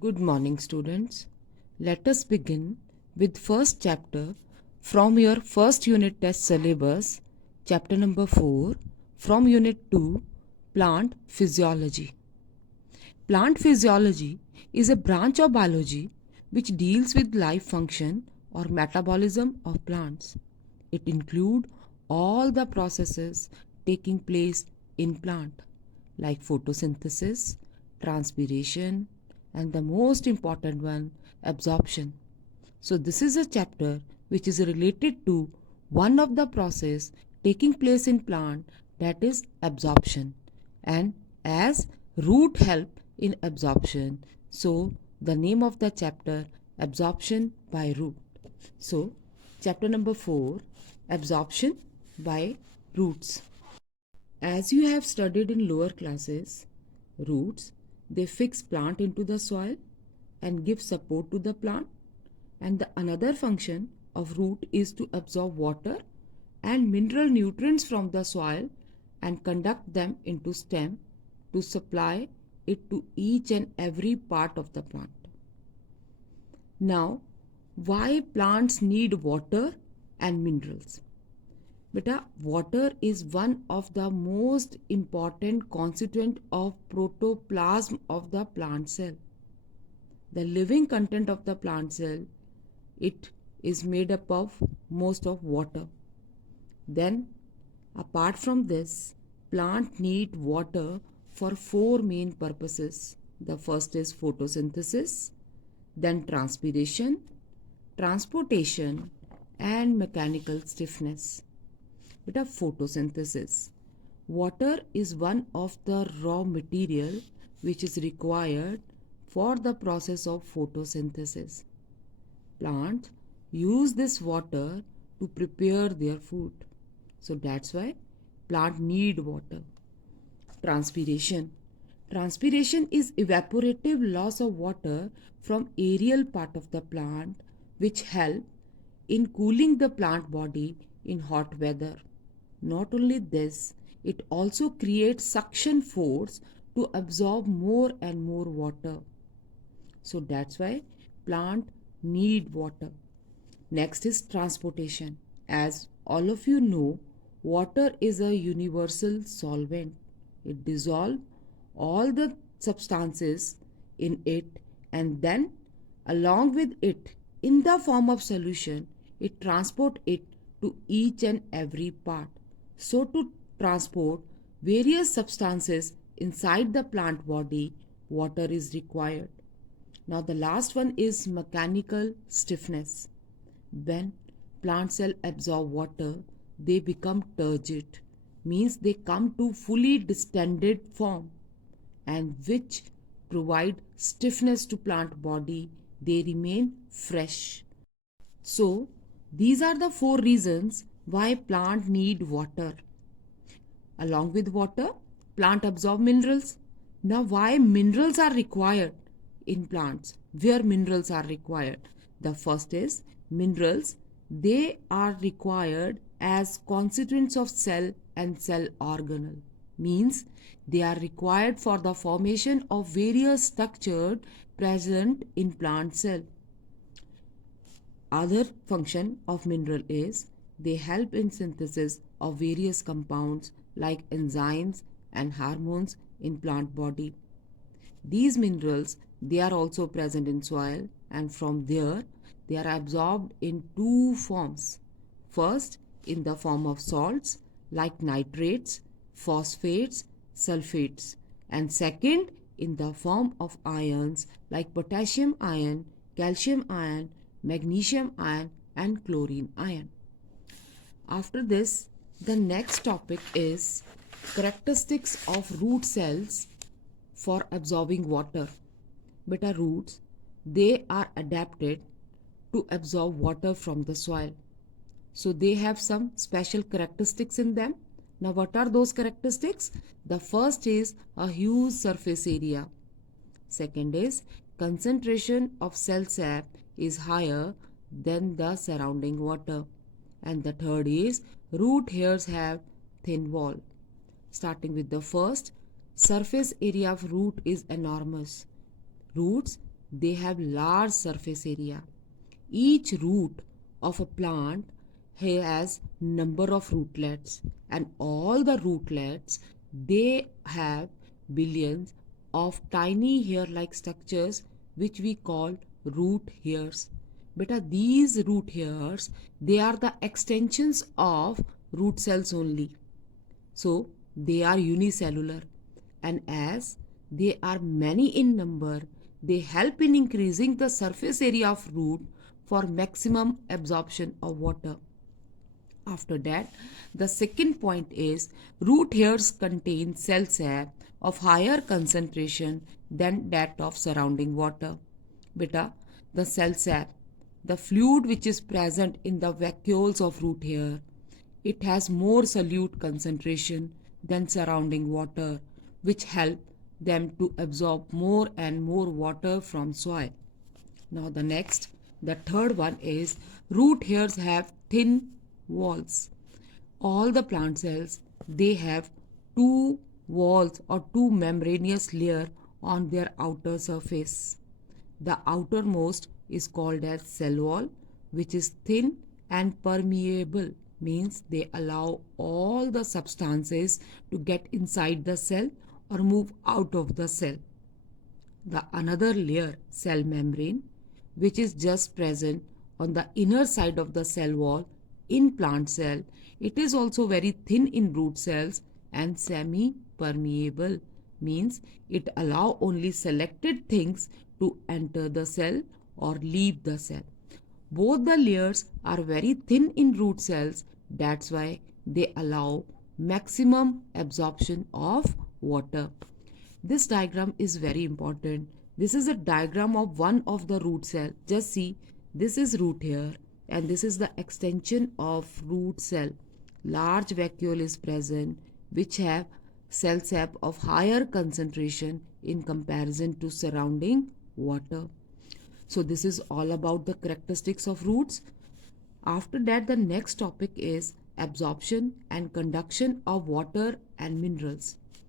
Good morning, students. Let us begin with first chapter from your first unit test syllabus, chapter number 4, from unit 2, Plant Physiology. Plant physiology is a branch of biology which deals with life function or metabolism of plants. It includes all the processes taking place in plant like photosynthesis, transpiration, and the most important one, absorption. So this is a chapter which is related to one of the process taking place in plant, that is absorption, and as root help in absorption, so the name of the chapter, absorption by root. So chapter number 4, absorption by roots. As you have studied in lower classes, roots, they fix plant into the soil and give support to the plant, and the another function of root is to absorb water and mineral nutrients from the soil and conduct them into stem to supply it to each and every part of the plant. Now, why plants need water and minerals? Beta, water is one of the most important constituent of protoplasm of the plant cell. The living content of the plant cell, it is made up of most of water. Then, apart from this, plant need water for 4 main purposes. The first is photosynthesis, then transpiration, transportation, and mechanical stiffness. Beta, photosynthesis. Water is one of the raw material which is required for the process of photosynthesis. Plants use this water to prepare their food. So that's why plant need water. Transpiration. Transpiration is evaporative loss of water from aerial part of the plant which help in cooling the plant body in hot weather. Not only this, it also creates suction force to absorb more and more water. So that's why plant need water. Next is transportation. As all of you know, water is a universal solvent. It dissolves all the substances in it, and then along with it in the form of solution, it transport it to each and every part. So to transport various substances inside the plant body, water is required. Now the last one is mechanical stiffness. When plant cell absorb water, they become turgid, means they come to fully distended form, and which provide stiffness to plant body, they remain fresh. So these are the 4 reasons why plant need water. Along with water, plant absorb minerals. Now why minerals are required in plants? Where minerals are required? The first is minerals. They are required as constituents of cell and cell organelle. Means they are required for the formation of various structures present in plant cell. Other function of mineral is they help in synthesis of various compounds like enzymes and hormones in plant body. These minerals, they are also present in soil, and from there they are absorbed in 2 forms. First, in the form of salts like nitrates, phosphates, sulfates, and second, in the form of ions like potassium ion, calcium ion, magnesium ion, and chlorine ion. After this, the next topic is characteristics of root cells for absorbing water. Beta, roots, they are adapted to absorb water from the soil. So they have some special characteristics in them. Now what are those characteristics? The first is a huge surface area. Second is concentration of cell sap is higher than the surrounding water. And the third is root hairs have thin wall. Starting with the first, surface area of root is enormous. Roots, they have large surface area. Each root of a plant has number of rootlets, and all the rootlets, they have billions of tiny hair-like structures which we call root hairs. Beta, these root hairs, they are the extensions of root cells only. So they are unicellular, and as they are many in number, they help in increasing the surface area of root for maximum absorption of water. After that, the second point is root hairs contain cell sap of higher concentration than that of surrounding water. Beta, the cell sap, the fluid which is present in the vacuoles of root hair, it has more solute concentration than surrounding water, which help them to absorb more and more water from soil. Now the third one is root hairs have thin walls. All the plant cells, they have two walls or two membranous layer on their outer surface. The outermost is called as cell wall, which is thin and permeable, means they allow all the substances to get inside the cell or move out of the cell. The another layer, cell membrane, which is just present on the inner side of the cell wall in plant cell. It is also very thin in root cells and semi-permeable, means it allow only selected things to enter the cell or leave the cell. Both the layers are very thin in root cells, that's why they allow maximum absorption of water. This diagram is very important. This is a diagram of one of the root cell. Just see, this is root hair and this is the extension of root cell. Large vacuole is present which have cell sap of higher concentration in comparison to surrounding water. So this is all about the characteristics of roots. After that, the next topic is absorption and conduction of water and minerals.